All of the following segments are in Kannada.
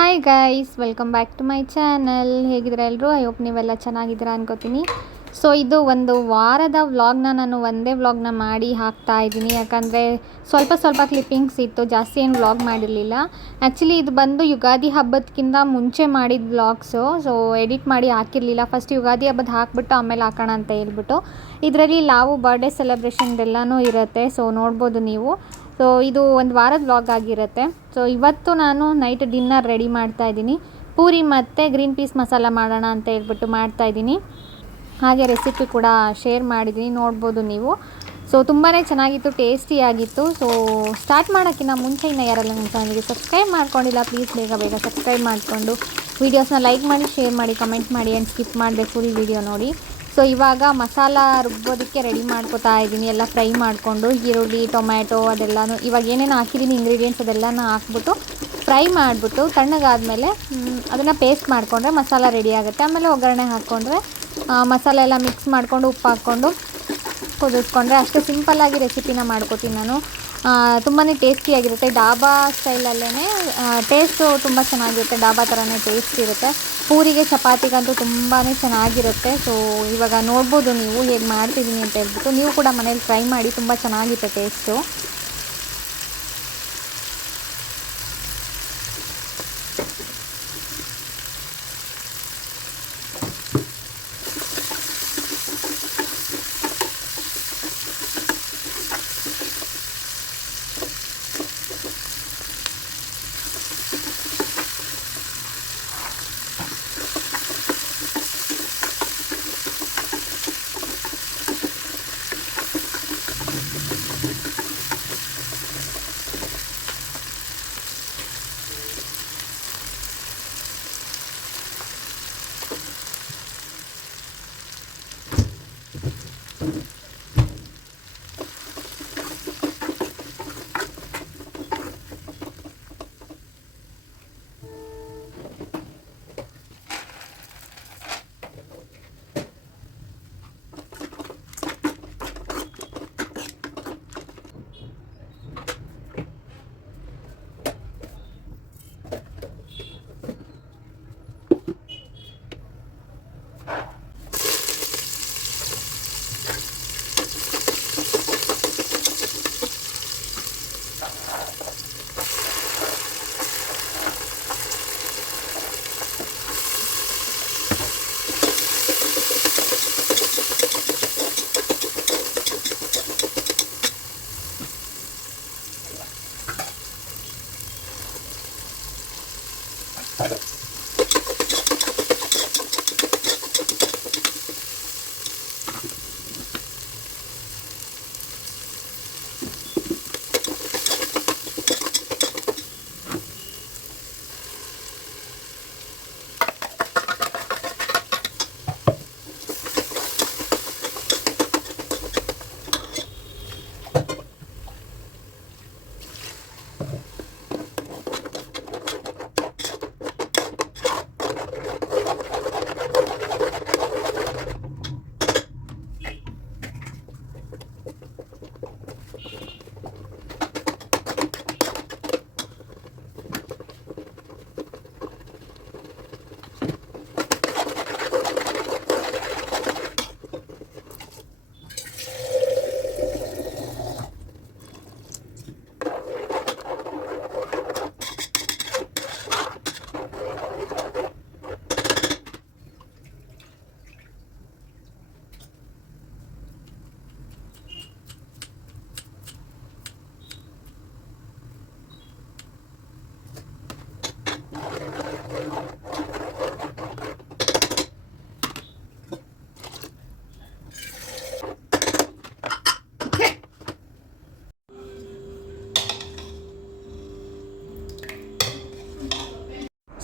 Hi guys, welcome back to my channel. ಹೇಗಿದ್ದೀರಾ ಎಲ್ಲರೂ? ಐ ಹೋಪ್ ನೀವೆಲ್ಲ ಚೆನ್ನಾಗಿದ್ದೀರಾ ಅನ್ಕೋತೀನಿ. ಸೊ ಇದು ಒಂದು ವಾರದ ವ್ಲಾಗ್ನ ನಾನು ಒಂದೇ ವ್ಲಾಗ್ನ ಮಾಡಿ ಹಾಕ್ತಾ ಇದ್ದೀನಿ. ಯಾಕಂದರೆ ಸ್ವಲ್ಪ ಕ್ಲಿಪ್ಪಿಂಗ್ಸ್ ಇತ್ತು, ಜಾಸ್ತಿ ಏನು ವ್ಲಾಗ್ ಮಾಡಿರಲಿಲ್ಲ. ಆ್ಯಕ್ಚುಲಿ ಇದು ಬಂದು ಯುಗಾದಿ ಹಬ್ಬದಕ್ಕಿಂತ ಮುಂಚೆ ಮಾಡಿದ ವ್ಲಾಗ್ಸು. ಸೊ ಎಡಿಟ್ ಮಾಡಿ ಹಾಕಿರಲಿಲ್ಲ. ಫಸ್ಟ್ ಯುಗಾದಿ ಹಬ್ಬದ ಹಾಕ್ಬಿಟ್ಟು ಆಮೇಲೆ ಹಾಕೋಣ ಅಂತ ಹೇಳ್ಬಿಟ್ಟು. ಇದರಲ್ಲಿ ನಾವು ಬರ್ಡೇ ಸೆಲೆಬ್ರೇಷನ್ದೆಲ್ಲನೂ ಇರುತ್ತೆ. ಸೊ ನೋಡ್ಬೋದು ನೀವು. ಸೊ ಇದು ಒಂದು ವಾರದ ವ್ಲಾಗ್ ಆಗಿರುತ್ತೆ. ಸೊ ಇವತ್ತು ನಾನು ನೈಟ್ ಡಿನ್ನರ್ ರೆಡಿ ಮಾಡ್ತಾಯಿದ್ದೀನಿ. ಪೂರಿ ಮತ್ತು ಗ್ರೀನ್ ಪೀಸ್ ಮಸಾಲ ಮಾಡೋಣ ಅಂತ ಹೇಳ್ಬಿಟ್ಟು ಮಾಡ್ತಾಯಿದ್ದೀನಿ. ಹಾಗೆ ರೆಸಿಪಿ ಕೂಡ ಶೇರ್ ಮಾಡಿದ್ದೀನಿ, ನೋಡ್ಬೋದು ನೀವು. ಸೊ ತುಂಬಾ ಚೆನ್ನಾಗಿತ್ತು, ಟೇಸ್ಟಿಯಾಗಿತ್ತು. ಸೊ ಸ್ಟಾರ್ಟ್ ಮಾಡೋಕ್ಕಿಂತ ಮುಂಚೆ ಇನ್ನು ಯಾರೆಲ್ಲ ನನ್ನ ಚಾನಲ್ಗೆ ಸಬ್ಸ್ಕ್ರೈಬ್ ಮಾಡ್ಕೊಂಡಿಲ್ಲ, ಪ್ಲೀಸ್ ಬೇಗ ಸಬ್ಸ್ಕ್ರೈಬ್ ಮಾಡಿಕೊಂಡು ವೀಡಿಯೋಸ್ನ ಲೈಕ್ ಮಾಡಿ, ಶೇರ್ ಮಾಡಿ, ಕಮೆಂಟ್ ಮಾಡಿ ಆ್ಯಂಡ್ ಸ್ಕಿಪ್ ಮಾಡದೆ ಫುಲ್ ವೀಡಿಯೋ ನೋಡಿ. ಸೊ ಇವಾಗ ಮಸಾಲ ರುಬ್ಬೋದಕ್ಕೆ ರೆಡಿ ಮಾಡ್ಕೊತಾ ಇದ್ದೀನಿ. ಎಲ್ಲ ಫ್ರೈ ಮಾಡಿಕೊಂಡು ಈರುಳ್ಳಿ, ಟೊಮ್ಯಾಟೊ ಅದೆಲ್ಲನೂ ಇವಾಗ ಏನೇನು ಹಾಕಿದ್ದೀನಿ ಇಂಗ್ರೀಡಿಯೆಂಟ್ಸ್ ಅದೆಲ್ಲನೂ ಹಾಕ್ಬಿಟ್ಟು ಫ್ರೈ ಮಾಡಿಬಿಟ್ಟು ತಣ್ಣಗಾದಮೇಲೆ ಅದನ್ನು ಪೇಸ್ಟ್ ಮಾಡಿಕೊಂಡ್ರೆ ಮಸಾಲ ರೆಡಿ ಆಗುತ್ತೆ. ಆಮೇಲೆ ಒಗ್ಗರಣೆ ಹಾಕ್ಕೊಂಡ್ರೆ ಮಸಾಲೆ ಎಲ್ಲ ಮಿಕ್ಸ್ ಮಾಡಿಕೊಂಡು ಉಪ್ಪು ಹಾಕ್ಕೊಂಡು ಕುದಿಸ್ಕೊಂಡ್ರೆ ಅಷ್ಟೇ ಸಿಂಪಲ್ಲಾಗಿ ರೆಸಿಪಿನ ಮಾಡ್ಕೋತೀನಿ ನಾನು. ತುಂಬಾ ಟೇಸ್ಟಿಯಾಗಿರುತ್ತೆ. ಡಾಬಾ ಸ್ಟೈಲಲ್ಲೇ ಟೇಸ್ಟು ತುಂಬ ಚೆನ್ನಾಗಿರುತ್ತೆ. ಡಾಬಾ ಥರನೇ ಟೇಸ್ಟ್ ಇರುತ್ತೆ. ಪೂರಿಗೆ ಚಪಾತಿಗಂತೂ ತುಂಬಾ ಚೆನ್ನಾಗಿರುತ್ತೆ. ಸೊ ಇವಾಗ ನೋಡ್ಬೋದು ನೀವು ಹೇಗೆ ಮಾಡ್ತಿದ್ದೀನಿ ಅಂತ ಹೇಳ್ಬಿಟ್ಟು. ನೀವು ಕೂಡ ಮನೇಲಿ ಟ್ರೈ ಮಾಡಿ, ತುಂಬ ಚೆನ್ನಾಗಿರುತ್ತೆ ಟೇಸ್ಟು.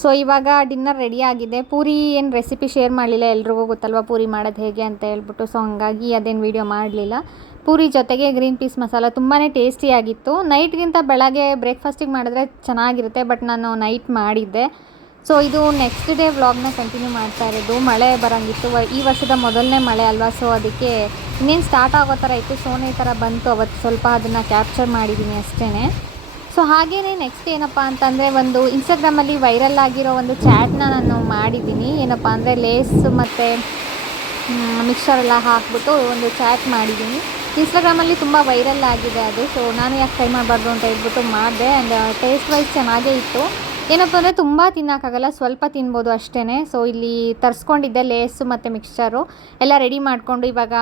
ಸೊ ಇವಾಗ ಡಿನ್ನರ್ ರೆಡಿ ಆಗಿದೆ. ಪೂರಿ ಏನು ರೆಸಿಪಿ ಶೇರ್ ಮಾಡಲಿಲ್ಲ, ಎಲ್ರಿಗೂ ಗೊತ್ತಲ್ವ ಪೂರಿ ಮಾಡೋದು ಹೇಗೆ ಅಂತ ಹೇಳ್ಬಿಟ್ಟು. ಸೊ ಹಂಗಾಗಿ ಅದೇನು ವೀಡಿಯೋ ಮಾಡಲಿಲ್ಲ. ಪೂರಿ ಜೊತೆಗೆ ಗ್ರೀನ್ ಪೀಸ್ ಮಸಾಲ ತುಂಬಾ ಟೇಸ್ಟಿಯಾಗಿತ್ತು. ನೈಟ್ಗಿಂತ ಬೆಳಗ್ಗೆ ಬ್ರೇಕ್ಫಾಸ್ಟಿಗೆ ಮಾಡಿದ್ರೆ ಚೆನ್ನಾಗಿರುತ್ತೆ, ಬಟ್ ನಾನು ನೈಟ್ ಮಾಡಿದ್ದೆ. ಸೊ ಇದು ನೆಕ್ಸ್ಟ್ ಡೇ ವ್ಲಾಗ್ನ ಕಂಟಿನ್ಯೂ ಮಾಡ್ತಾ ಇರೋದು. ಮಳೆ ಬರೋಂಗಿತ್ತು, ಈ ವರ್ಷದ ಮೊದಲನೇ ಮಳೆ ಅಲ್ವಾ. ಸೊ ಅದಕ್ಕೆ ಇನ್ನೇನು ಸ್ಟಾರ್ಟ್ ಆಗೋ ಥರ ಇತ್ತು, ಸೋನೆ ಥರ ಬಂತು. ಅವತ್ತು ಸ್ವಲ್ಪ ಅದನ್ನು ಕ್ಯಾಪ್ಚರ್ ಮಾಡಿದ್ದೀನಿ ಅಷ್ಟೇ. ಸೊ ಹಾಗೆಯೇ ನೆಕ್ಸ್ಟ್ ಏನಪ್ಪ ಅಂತಂದರೆ ಒಂದು ಇನ್ಸ್ಟಾಗ್ರಾಮಲ್ಲಿ ವೈರಲ್ ಆಗಿರೋ ಒಂದು ಚಾಟ್ನ ನಾನು ಮಾಡಿದ್ದೀನಿ. ಏನಪ್ಪ ಅಂದರೆ ಲೇಸ್ ಮತ್ತು ಮಿಕ್ಸ್ಚರೆಲ್ಲ ಹಾಕ್ಬಿಟ್ಟು ಒಂದು ಚಾಟ್ ಮಾಡಿದ್ದೀನಿ. ಇನ್ಸ್ಟಾಗ್ರಾಮಲ್ಲಿ ತುಂಬ ವೈರಲ್ ಆಗಿದೆ ಅದು. ಸೊ ನಾನು ಯಾಕೆ ಟ್ರೈ ಮಾಡಬಾರ್ದು ಅಂತ ಹೇಳ್ಬಿಟ್ಟು ಮಾಡಿದೆ. ಆ್ಯಂಡ್ ಟೇಸ್ಟ್ ವೈಸ್ ಚೆನ್ನಾಗೇ ಇತ್ತು. ಏನಪ್ಪ ಅಂದರೆ ತುಂಬ ತಿನ್ನೋಕ್ಕಾಗಲ್ಲ, ಸ್ವಲ್ಪ ತಿನ್ಬೋದು ಅಷ್ಟೇ. ಸೊ ಇಲ್ಲಿ ತರಿಸ್ಕೊಂಡಿದ್ದೆ ಲೇಸು ಮತ್ತು ಮಿಕ್ಸ್ಚರು ಎಲ್ಲ ರೆಡಿ ಮಾಡಿಕೊಂಡು ಇವಾಗ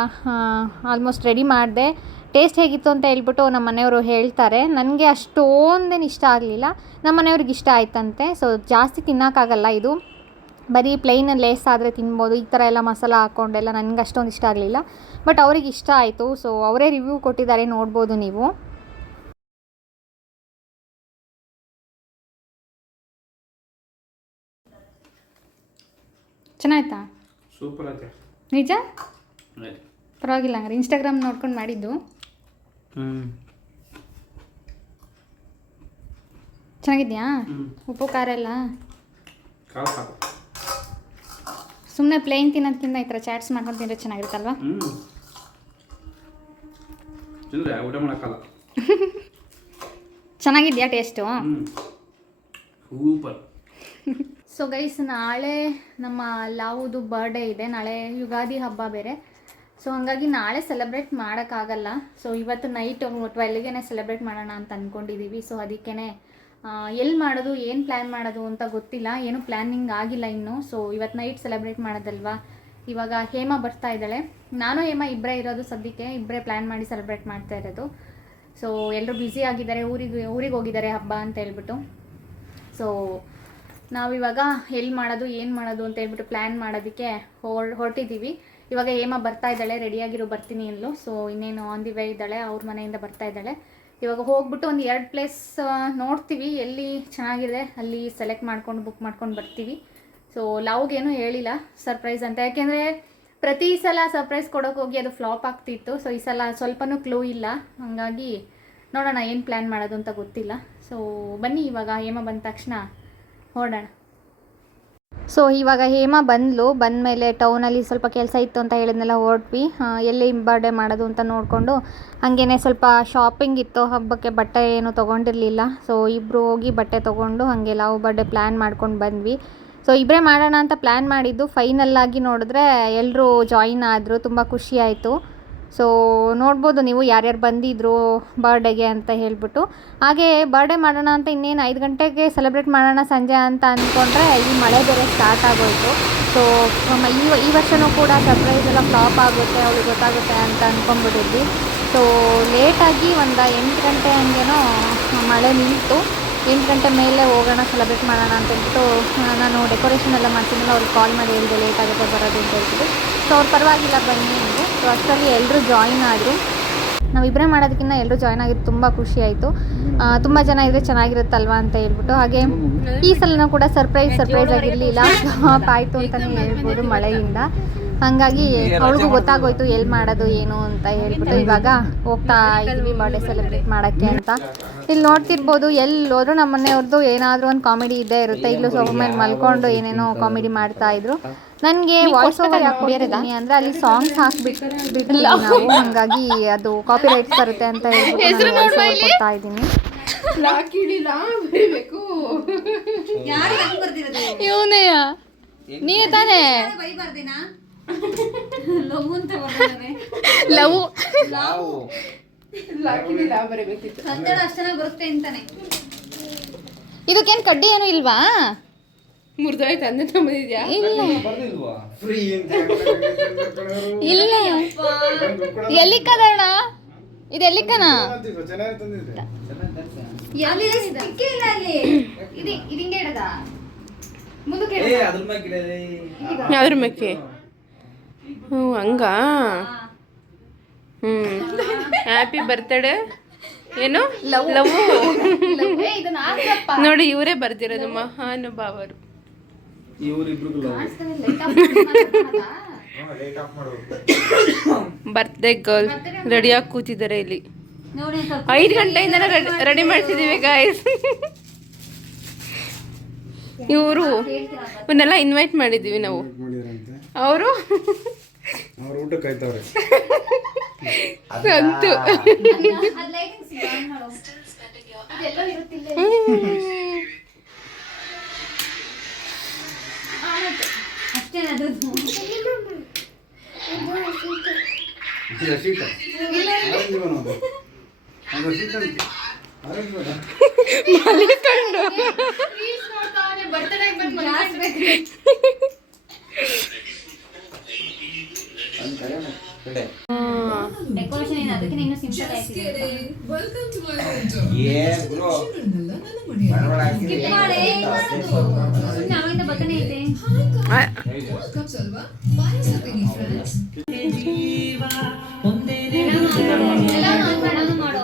ಆಲ್ಮೋಸ್ಟ್ ರೆಡಿ ಮಾಡಿದೆ. ಟೇಸ್ಟ್ ಹೇಗಿತ್ತು ಅಂತ ಹೇಳ್ಬಿಟ್ಟು ನಮ್ಮ ಮನೆಯವರು ಹೇಳ್ತಾರೆ. ನನಗೆ ಅಷ್ಟೊಂದೇನು ಇಷ್ಟ ಆಗಲಿಲ್ಲ, ನಮ್ಮ ಮನೆಯವ್ರಿಗೆ ಇಷ್ಟ ಆಯ್ತಂತೆ. ಸೊ ಜಾಸ್ತಿ ತಿನ್ನೋಕ್ಕಾಗಲ್ಲ ಇದು, ಬರೀ ಪ್ಲೈನ್ ಲೇಸ್ ಆದರೆ ತಿನ್ಬೋದು. ಈ ಥರ ಎಲ್ಲ ಮಸಾಲ ಹಾಕ್ಕೊಂಡೆಲ್ಲ ನನಗೆ ಅಷ್ಟೊಂದು ಇಷ್ಟ ಆಗಲಿಲ್ಲ, ಬಟ್ ಅವ್ರಿಗೆ ಇಷ್ಟ ಆಯಿತು. ಸೊ ಅವರೇ ರಿವ್ಯೂ ಕೊಟ್ಟಿದ್ದಾರೆ, ನೋಡ್ಬೋದು ನೀವು. ಚೆನ್ನಾಯ್ತಾ? ಸೂಪರ್ ಆಯ್ತು. ನಿಜ? ಪರವಾಗಿಲ್ಲ. ಹಂಗಾರೆ ಇನ್ಸ್ಟಾಗ್ರಾಮ್ ನೋಡ್ಕೊಂಡು ಮಾಡಿದ್ದು. ಚೆನ್ನಾಗಿದೆಯಾ? ಉಪ್ಪು ಖಾರ ಎಲ್ಲ ಸುಮ್ಮನೆ ಪ್ಲೇನ್ ತಿನ್ನೋದಕ್ಕಿಂತ ಈ ಥರ ಚಾಟ್ಸ್ ಮಾಡ್ಕೊಂಡು ತಿಂದರೆ ಚೆನ್ನಾಗಿರುತ್ತಲ್ವಾ? ಚೆನ್ನಾಗಿದೆಯಾ ಟೇಸ್ಟು? ಸೂಪರ್. ಸೊ ಗೈಸ್, ನಾಳೆ ನಮ್ಮ ಲಾವುದು ಬರ್ಡೇ ಇದೆ. ನಾಳೆ ಯುಗಾದಿ ಹಬ್ಬ ಬೇರೆ. ಸೊ ಹಾಗಾಗಿ ನಾಳೆ ಸೆಲೆಬ್ರೇಟ್ ಮಾಡೋಕ್ಕಾಗಲ್ಲ. ಸೊ ಇವತ್ತು ನೈಟ್ 12ಗೆ ಸೆಲೆಬ್ರೇಟ್ ಮಾಡೋಣ ಅಂತ ಅಂದ್ಕೊಂಡಿದ್ದೀವಿ. ಸೊ ಅದಕ್ಕೇ ಎಲ್ಲಿ ಮಾಡೋದು, ಏನು ಪ್ಲ್ಯಾನ್ ಮಾಡೋದು ಅಂತ ಗೊತ್ತಿಲ್ಲ, ಏನು ಪ್ಲ್ಯಾನಿಂಗ್ ಆಗಿಲ್ಲ ಇನ್ನೂ. ಸೊ ಇವತ್ತು ನೈಟ್ ಸೆಲೆಬ್ರೇಟ್ ಮಾಡೋದಲ್ವಾ. ಇವಾಗ ಹೇಮಾ ಬರ್ತಾ ಇದ್ದಾಳೆ, ನಾನು ಹೇಮಾ ಇಬ್ಬರೇ ಇರೋದು ಸದ್ಯಕ್ಕೆ, ಇಬ್ಬರೇ ಪ್ಲ್ಯಾನ್ ಮಾಡಿ ಸೆಲೆಬ್ರೇಟ್ ಮಾಡ್ತಾ ಇರೋದು. ಸೊ ಎಲ್ಲರೂ ಬ್ಯುಸಿ ಆಗಿದ್ದಾರೆ, ಊರಿಗೆ ಹೋಗಿದ್ದಾರೆ ಹಬ್ಬ ಅಂತ ಹೇಳ್ಬಿಟ್ಟು. ಸೊ ನಾವಿವಾಗ ಎಲ್ಲಿ ಮಾಡೋದು, ಏನು ಮಾಡೋದು ಅಂತ ಹೇಳ್ಬಿಟ್ಟು ಪ್ಲ್ಯಾನ್ ಮಾಡೋದಕ್ಕೆ ಹೊರಟಿದ್ದೀವಿ. ಇವಾಗ ಹೇಮಾ ಬರ್ತಾ ಇದ್ದಾಳೆ, ರೆಡಿಯಾಗಿರೋ ಬರ್ತೀನಿ ಅಂದ್ಲು. ಸೊ ಇನ್ನೇನು ಆನ್ ದಿ ವೇ ಇದ್ದಾಳೆ, ಅವ್ರ ಮನೆಯಿಂದ ಬರ್ತಾ ಇದ್ದಾಳೆ. ಇವಾಗ ಹೋಗ್ಬಿಟ್ಟು ಒಂದು 2 ಪ್ಲೇಸ್ ನೋಡ್ತೀವಿ, ಎಲ್ಲಿ ಚೆನ್ನಾಗಿದೆ ಅಲ್ಲಿ ಸೆಲೆಕ್ಟ್ ಮಾಡ್ಕೊಂಡು ಬುಕ್ ಮಾಡ್ಕೊಂಡು ಬರ್ತೀವಿ. ಸೊ ಲಾವ್ಗೇನು ಹೇಳಿಲ್ಲ ಸರ್ಪ್ರೈಸ್ ಅಂತ, ಯಾಕೆಂದರೆ ಪ್ರತಿ ಸಲ ಸರ್ಪ್ರೈಸ್ ಕೊಡೋಕೆ ಹೋಗಿ ಅದು ಫ್ಲಾಪ್ ಆಗ್ತಿತ್ತು. ಸೊ ಈ ಸಲ ಸ್ವಲ್ಪನೂ ಕ್ಲೂ ಇಲ್ಲ, ಹಾಗಾಗಿ ನೋಡೋಣ ಏನು ಪ್ಲ್ಯಾನ್ ಮಾಡೋದು ಅಂತ ಗೊತ್ತಿಲ್ಲ. ಸೊ ಬನ್ನಿ, ಇವಾಗ ಹೇಮಾ ಬಂದ ತಕ್ಷಣ ಹೊರಡೋಣ. ಸೊ ಇವಾಗ ಹೇಮಾ ಬಂದಮೇಲೆ ಟೌನಲ್ಲಿ ಸ್ವಲ್ಪ ಕೆಲಸ ಇತ್ತು ಅಂತ ಹೇಳಿದ್ನೆಲ್ಲ ಹೊರಟ್ವಿ. ಎಲ್ಲಿ ಬರ್ಡೇ ಮಾಡೋದು ಅಂತ ನೋಡಿಕೊಂಡು ಹಾಗೇ ಸ್ವಲ್ಪ ಶಾಪಿಂಗ್ ಇತ್ತು, ಹಬ್ಬಕ್ಕೆ ಬಟ್ಟೆ ಏನು ತೊಗೊಂಡಿರಲಿಲ್ಲ. ಸೊ ಇಬ್ಬರು ಹೋಗಿ ಬಟ್ಟೆ ತೊಗೊಂಡು ಹಾಗೆ ಲವ್ ಬರ್ಡೇ ಪ್ಲ್ಯಾನ್ ಮಾಡ್ಕೊಂಡು ಬಂದ್ವಿ. ಸೊ ಇಬ್ಬರೇ ಮಾಡೋಣ ಅಂತ ಪ್ಲ್ಯಾನ್ ಮಾಡಿದ್ದು, ಫೈನಲ್ಲಾಗಿ ನೋಡಿದ್ರೆ ಎಲ್ಲರೂ ಜಾಯಿನ್ ಆದರು, ತುಂಬ ಖುಷಿ ಆಯಿತು. ಸೊ ನೋಡ್ಬೋದು ನೀವು ಯಾರ್ಯಾರು ಬಂದಿದ್ರು ಬರ್ಡೇಗೆ ಅಂತ ಹೇಳ್ಬಿಟ್ಟು. ಹಾಗೆ ಬರ್ಡೇ ಮಾಡೋಣ ಅಂತ ಇನ್ನೇನು 5 ಗಂಟೆಗೆ ಸೆಲೆಬ್ರೇಟ್ ಮಾಡೋಣ ಸಂಜೆ ಅಂತ ಅಂದ್ಕೊಂಡ್ರೆ ಈ ಮಳೆ ಬೇರೆ ಸ್ಟಾರ್ಟ್ ಆಗೋಯಿತು. ಸೊ ಈ ವರ್ಷವೂ ಕೂಡ ಸರ್ಪ್ರೈಸ್ ಎಲ್ಲ ಫ್ಲಾಪ್ ಆಗುತ್ತೆ, ಅವಳಿಗೆ ಗೊತ್ತಾಗುತ್ತೆ ಅಂತ ಅಂದ್ಕೊಂಡ್ಬಿಟ್ಟಿದ್ವಿ. ಸೊ ಲೇಟಾಗಿ ಒಂದು 8 ಗಂಟೆ ಹಂಗೇನೋ ಮಳೆ ನಿಂತು. 8 ಗಂಟೆ ಮೇಲೆ ಹೋಗೋಣ ಸೆಲೆಬ್ರೇಟ್ ಮಾಡೋಣ ಅಂತ ಹೇಳ್ಬಿಟ್ಟು ನಾನು ಡೆಕೋರೇಷನ್ ಎಲ್ಲ ಮಾಡ್ತಿದ್ದೆಲ್ಲ ಅವ್ರಿಗೆ ಕಾಲ್ ಮಾಡಿ ಹೇಳಿದೆ ಲೇಟ್ ಆಗುತ್ತೆ ಬರೋದು ಅಂತ ಹೇಳ್ಬಿಟ್ಟು. ಸೊ ಅವ್ರು ಪರವಾಗಿಲ್ಲ ಬನ್ನಿ ಅಂದರು. ಸೊ ಅಷ್ಟರಲ್ಲಿ ಎಲ್ಲರೂ ಜಾಯಿನ್ ಆದರು. ನಾವಿಬ್ಬರೇ ಮಾಡೋದಕ್ಕಿಂತ ಎಲ್ಲರೂ ಜಾಯ್ನ್ ಆಗಿದ್ದು ತುಂಬ ಖುಷಿ ಆಯಿತು. ತುಂಬ ಜನ ಇದ್ದರೆ ಚೆನ್ನಾಗಿರುತ್ತಲ್ವ ಅಂತ ಹೇಳ್ಬಿಟ್ಟು. ಹಾಗೆ ಈ ಸಲನೂ ಕೂಡ ಸರ್ಪ್ರೈಸ್ ಆಗಿರಲಿಲ್ಲ, ಫ್ಲಾಪ್ ಆಯಿತು ಅಂತಲೇ ಹೇಳ್ಬೋದು ಮಳೆಯಿಂದ. ಹಾಗಾಗಿ ಅವ್ಳಿಗೂ ಗೊತ್ತಾಗೋಯ್ತು ಎಲ್ಲಿ ಮಾಡೋದು ಏನು ಅಂತ ಹೇಳ್ಬಿಟ್ಟು ಇವಾಗ ಹೋಗ್ತಾ ಇದ್ವಿ ಬರ್ಡೇ ಸೆಲೆಬ್ರೇಟ್ ಮಾಡೋಕ್ಕೆ ಅಂತ. ಇಲ್ಲಿ ನೋಡ್ತಿರ್ಬೋದು, ಎಲ್ಲಿ ಹೋದ್ರು ನಮ್ಮ ಮನೆಯವ್ರದ್ದು ಏನಾದರೂ ಒಂದು ಕಾಮಿಡಿ ಇದ್ದೇ ಇರುತ್ತೆ. ಇಲ್ಲೂ ಸೋಫಾ ಮೇಲೆ ಮಲ್ಕೊಂಡು ಏನೇನೋ ಕಾಮಿಡಿ ಮಾಡ್ತಾಯಿದ್ರು. ನನಗೆ ವಾಯ್ಸ್ ಓವರ್ ಯಾಕೆ ಬೇರೆದಾನಿ ಅಂದರೆ ಅಲ್ಲಿ ಸಾಂಗ್ಸ್ ಹಾಕ್ಬಿಟ್ಟು ನಾವು, ಹಾಗಾಗಿ ಅದು ಕಾಪಿ ರೈಟ್ಸ್ ಬರುತ್ತೆ ಅಂತ ಹೇಳ್ಬಿಟ್ಟು ವಾಯ್ಸ್ ಓವರ್ ಕೊಡ್ತಾ ಇದ್ದೀನಿ. ನೀನೇ ತಾನೇ ಲವ್ ಇದಕ್ಕೇನು ಕಡ್ಡಿ ಏನು ಇಲ್ವಾ? ಮುರಿದೋಯ್ತು ಅಂದೆ ತಂದಿದ್ಯಾ? ಇಲ್ಲ ಎಲ್ಲಿಕ್ಕದಣ್ಣ, ಇದು ಎಲ್ಲಿಕ್ಕನ? ಯಾವ್ದ್ರ ಮೇಕೆ? ಹ್ಞೂ ಹಂಗ. ಹ್ಯಾಪಿ ಬರ್ತ್ಡೇ ಏನು ಲವ್. ನೋಡಿ ಇವರೇ ಬರ್ದಿರೋದು ಮಹಾನುಭಾವರು. ಬರ್ತ್ಡೇ ಗರ್ಲ್ ರೆಡಿಯಾಗಿ ಕೂತಿದ್ದಾರೆ ಇಲ್ಲಿ. 5 ಗಂಟೆಯಿಂದ ರೆಡಿ ಮಾಡ್ತಿದ್ದೀವಿ ಗಾಯ್ಸ್. ಇವರು ಇವನ್ನೆಲ್ಲ ಇನ್ವೈಟ್ ಮಾಡಿದ್ದೀವಿ ನಾವು. ಅವರು ಅಂತೂ ಡೆಕೋರೇಷನ್ ಅದಕ್ಕೆ ಇನ್ನು ಸಿಂಪಲ್ ಆಗಿದೆ. ನಾವಿಂದ ಬರ್ತನೇ ಐತೆ ಮಾಡೋ.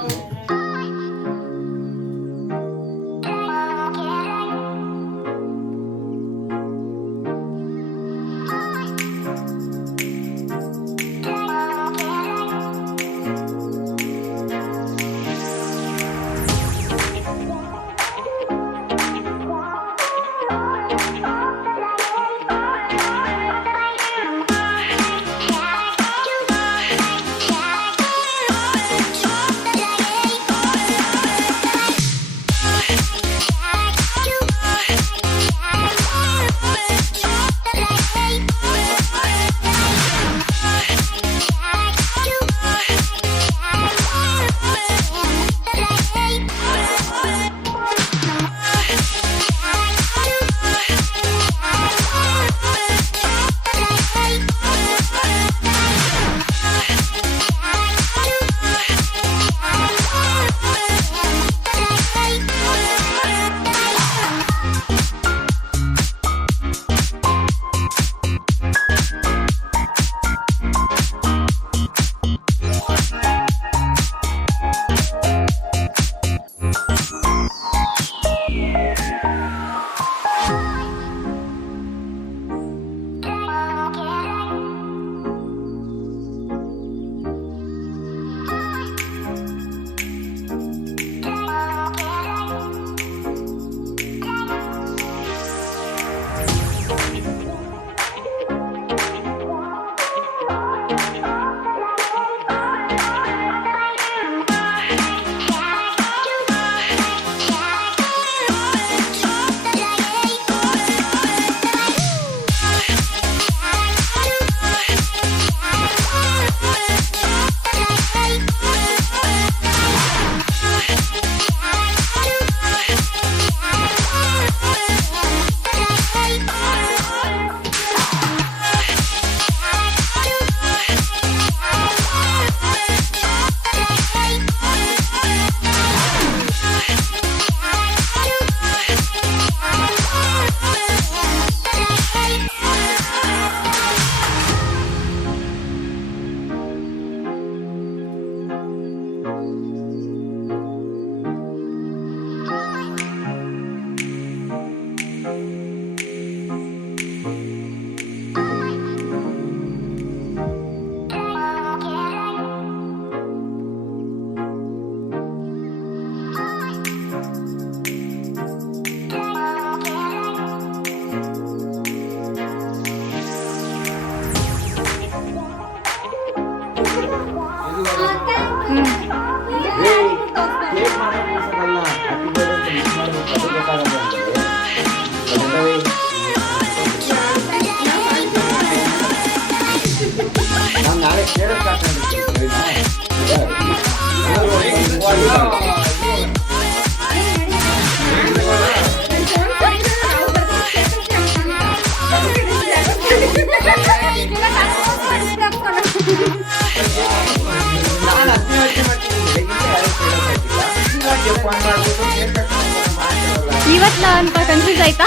ಇವತ್ತು ಅಂತ ಕನ್ಫ್ಯೂಸ್ ಆಯ್ತಾ?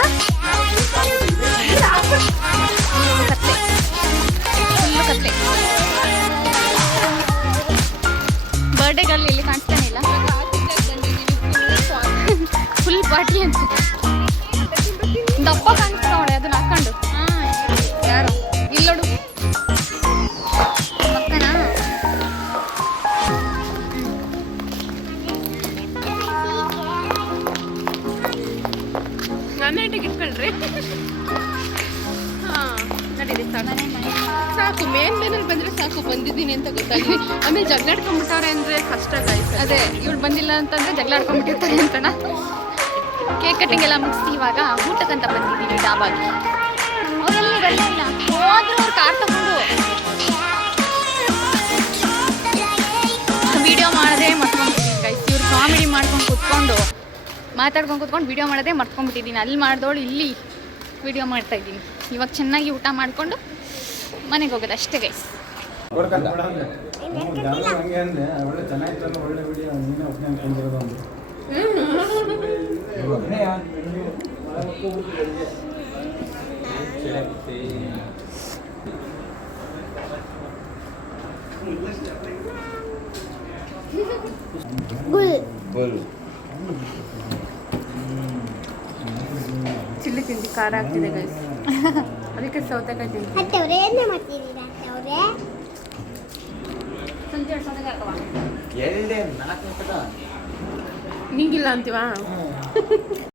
ಕತ್ಲೆ ಬರ್ಡೇ ಗರ್ಲ್ ಇಲ್ಲಿ ಕಾಣಿಸ್ತಾನೆ ಇಲ್ಲ. ಫುಲ್ ಪಾರ್ಟಿ ಅಂತ ದಪ್ಪ ಕಾಣಿಸ್ತಾ ನೋಡೆ ಅದನ್ನ ಹಾಕೊಂಡು. ಯಾರು ಇಲ್ಲೋಡು ಪಕ್ಕನಾ? ನನ್ನೇಟಿಗೆ ಇಟ್ಕೊಳ್ರಿ. ನಡೀರಿ ಸಾಕು. ಮೇನಲ್ಲಿ ಬಂದ್ರೆ ಸಾಕು, ಬಂದಿದ್ದೀನಿ ಅಂತ ಗೊತ್ತಾಗ್ಲಿ. ಆಮೇಲೆ ಜಗ್ಲಾಡ್ಕೊಂಡ್ಬಿಟ್ಟಾರೆ ಅಂದ್ರೆ ಕಷ್ಟ ಗಾಯ್ತು. ಅದೇ ಇವಳು ಬಂದಿಲ್ಲ ಅಂತಂದ್ರೆ ಜಗಳಾಡ್ಕೊಂಡ್ಬಿಟ್ಟಿರ್ತಾರೆ ಅಂತನ. ಕೇಕ್ ಕಟ್ಟಿಂಗ್ ಎಲ್ಲ ಮುಗಿಸಿ ಇವಾಗ ಊಟಕ್ಕಂತ ಬಂದಿದ್ದೀವಿ ಡಾಬಾಗಿ. ಅವರೆಲ್ಲಿ ಬರಲೇ ಇಲ್ಲ, ಹೋದ್ರು ಅವ್ರು ಕಾರ್ ತಗೊಂಡು. ವಿಡಿಯೋ ಮಾಡೋದೇ ಮರ್ತ್ಕೊಂಡ್ಬಿಟ್ಟಿದ್ದೀನಿ ಗೈಸ್. ಇವ್ರು ಕಾಮಿಡಿ ಮಾಡ್ಕೊಂಡು ಕೂತ್ಕೊಂಡು ಮಾತಾಡ್ಕೊಂಡು ವಿಡಿಯೋ ಮಾಡೋದೇ ಮರ್ತ್ಕೊಂಡ್ಬಿಟ್ಟಿದ್ದೀನಿ. ಅಲ್ಲಿ ಮಾಡಿದವಳು ಇಲ್ಲಿ ವಿಡಿಯೋ ಮಾಡ್ತಾಯಿದ್ದೀನಿ. ಇವಾಗ ಚೆನ್ನಾಗಿ ಊಟ ಮಾಡಿಕೊಂಡು ಮನೆಗೆ ಹೋಗೋದು ಅಷ್ಟೇ ಗೈಸ್. ಚಿಲ್ಲಿ ತಿಂಡಿ ಖಾರ ಆಗ್ತಿದೆ ಗೈಸ್. ಅದಕ್ಕೆ ಸೌತೆಕಾಯಿ ತಿಂತೀನಿ. ನಿಂಗಿಲ್ಲ ಅಂತೀವಾ?